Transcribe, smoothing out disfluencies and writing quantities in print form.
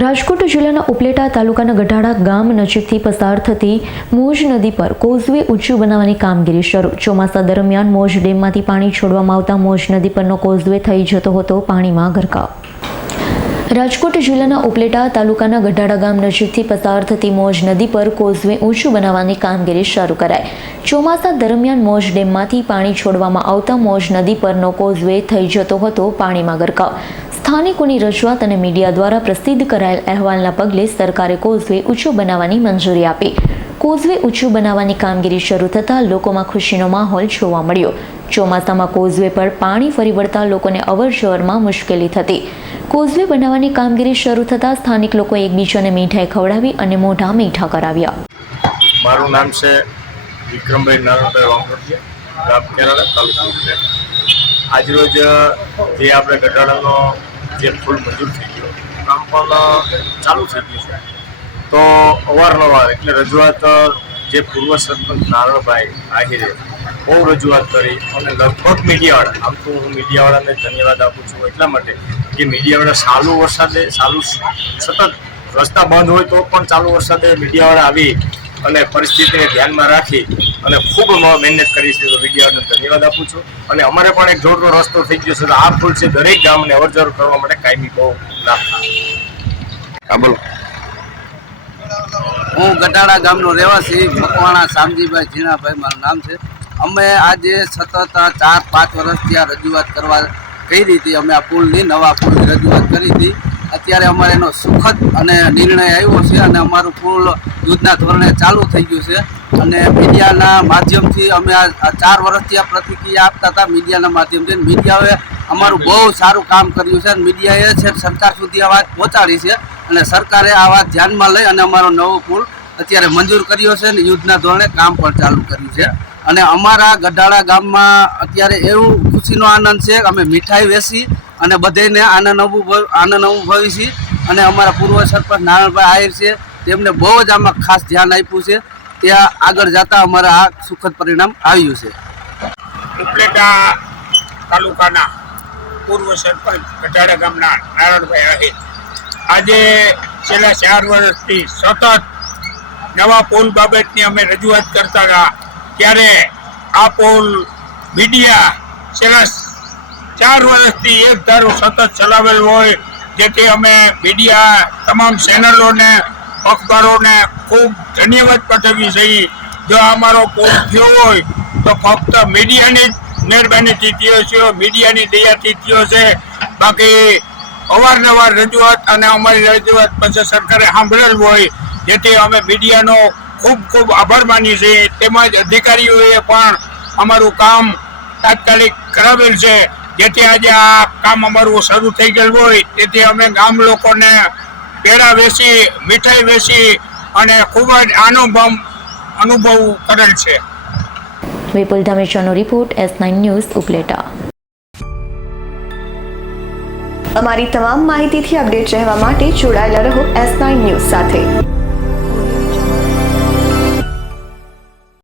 રાજકોટ જિલ્લાના ઉપલેટા તાલુકાના ગઢાડા ગામ નજીકથી પસાર થતી મોજ નદી પર કોઝવે ઊંચું બનાવવાની કામગીરી શરૂ। ચોમાસા દરમિયાન મોજ ડેમમાંથી પાણી છોડવામાં આવતા મોજ નદી પરનો કોઝવે થઈ જતો હતો પાણીમાં ગરકાવ। રાજકોટ જિલ્લાના ઉપલેટા તાલુકાના ગઢાડા ગામ નજીકથી પસાર થતી મોજ નદી પર કોઝવે ઊંચું બનાવવાની કામગીરી શરૂ કરાઈ। ચોમાસા દરમિયાન મોજ ડેમમાંથી પાણી છોડવામાં આવતા મોજ નદી પરનો કોઝવે થઈ જતો હતો પાણીમાં ગરકાવ। સ્થાનિકોની રજૂઆત અને મીડિયા દ્વારા પ્રસિદ્ધ કરાયેલ અહેવાલના પગલે સરકારે કોઝવે ઊંચું બનાવવાની મંજૂરી આપી। કોઝવે ઊંચું બનાવવાની કામગીરી શરૂ થતાં લોકોમાં ખુશીનો માહોલ જોવા મળ્યો। ચોમાસામાં કોઝવે પર પાણી ફરી વળતા લોકોને અવરજવરમાં મુશ્કેલી થતી। કોઝવે બનાવવાની કામગીરી શરૂ થતાં સ્થાનિક લોકોએ એકબીજાને મીઠાઈ ખવડાવી અને મોઢા મીઠા કરાવ્યા। મારું નામ છે વિક્રમભાઈ નારાયણભાઈ વાંગોડિયા, ગામ કેરાળા, તાલુકો ઉપલેટા। આજરોજ જે આપણે ગઢાડાનો જે પુલ મંજૂર થઈ ગયો, કામ પણ ચાલુ થઈ ગયું છે, તો અવારનવાર એટલે રજૂઆત જે પૂર્વ સરપંચ નારાયણભાઈ આહિરે બહુ રજૂઆત કરી અને લગભગ મીડિયાવાળા, આમ તો હું મીડિયાવાળાને ધન્યવાદ આપું છું એટલા માટે કે મીડિયાવાળા ચાલુ વરસાદે સતત રસ્તા બંધ હોય તો પણ ચાલુ વરસાદે મીડિયાવાળા આવી અને પરિસ્થિતિને ધ્યાનમાં રાખી અને ખૂબ મહેનત કરી છે, તો મીડિયાને ધન્યવાદ આપું છું। અને અમારે પણ એક જોડનો રસ્તો થઈ ગયો છે, તો આ પુલ છે દરેક ગામને અવરજવર કરવા માટે કાયમી બહુ લાભ થાય। હા બોલો। હું ગઢાડા ગામનો રહેવાસી મકવાણા શામજીભાઈ ઝીણાભાઈ મારું નામ છે। અમે આજે સતત 4-5 વર્ષથી આ રજૂઆત કરવા કરી હતી। અમે આ પુલની નવા પુલની રજૂઆત કરી હતી। અત્યારે અમારે એનો સુખદ અને નિર્ણય આવ્યો છે અને અમારું પુલ યુદ્ધના ધોરણે ચાલુ થઈ ગયું છે। અને મીડિયાના માધ્યમથી અમે આ 4 વર્ષથી આ પ્રતિક્રિયા આપતા હતા મીડિયાના માધ્યમથી। મીડિયાએ અમારું બહુ સારું કામ કર્યું છે અને મીડિયાએ છે સરકાર સુધી આ વાત પહોંચાડી છે અને સરકારે આ વાત ધ્યાનમાં લઈ અને અમારો નવો પુલ અત્યારે મંજૂર કર્યો છે અને યુદ્ધના ધોરણે કામ પણ ચાલુ કર્યું છે। અને અમારા ગઢાડા ગામમાં અત્યારે એવું ખુશીનો આનંદ છે કે અમે મીઠાઈ વેચી અને બધાને આનંદ અનુભવી છીએ। અને અમારા પૂર્વ સરપંચ નારાયણભાઈ આહિર છે, તેમને બહુ જ આમાં ખાસ ધ્યાન આપ્યું છે। ત્યાં આગળ જતા અમારા આ સુખદ પરિણામ આવ્યું છે। ઉપલેટા તાલુકાના પૂર્વ સરપંચ ગઢાડા ગામના નારાયણભાઈ આહિર આજે છેલ્લા 4 વર્ષથી સતત નવા પુલ બાબતની અમે રજૂઆત કરતા હતા, ત્યારે આ પુલ મીડિયા છેલ્લા 4 વર્ષથી એક ધારો સતત ચલાવેલ હોય, જેથી અમે મીડિયા તમામ ચેનલોને અખબારોને ખૂબ ધન્યવાદ પાઠવીએ છીએ। જો અમારો પુલ થયો હોય તો ફક્ત મીડિયાની જ મહેરબાનીથી થયો છે, મીડિયાની દયાથી થયો છે। બાકી અવારનવાર રજૂઆત અને અમારી રજૂઆત પછી સરકારે સાંભળેલ હોય, જેથી અમે મીડિયાનો ખૂબ ખૂબ આભાર માનીએ છીએ। તેમજ અધિકારીઓએ પણ અમારું કામ તાત્કાલિક કરાવેલ છે, જેથી આજે આ કામ અમારું શરૂ થઈ ગયેલું હોય, તેથી અમે ગામ લોકોને પેડા વેચી, મીઠાઈ વેચી અને ખૂબ જ અનુભવ કરેલ છે। વિપુલ ધામેચાનો રિપોર્ટ, S9 ન્યૂઝ, ઉપલેટા। અમારી તમામ માહિતીથી અપડેટ રહેવા માટે જોડાયેલા રહો S9 ન્યૂઝ સાથે।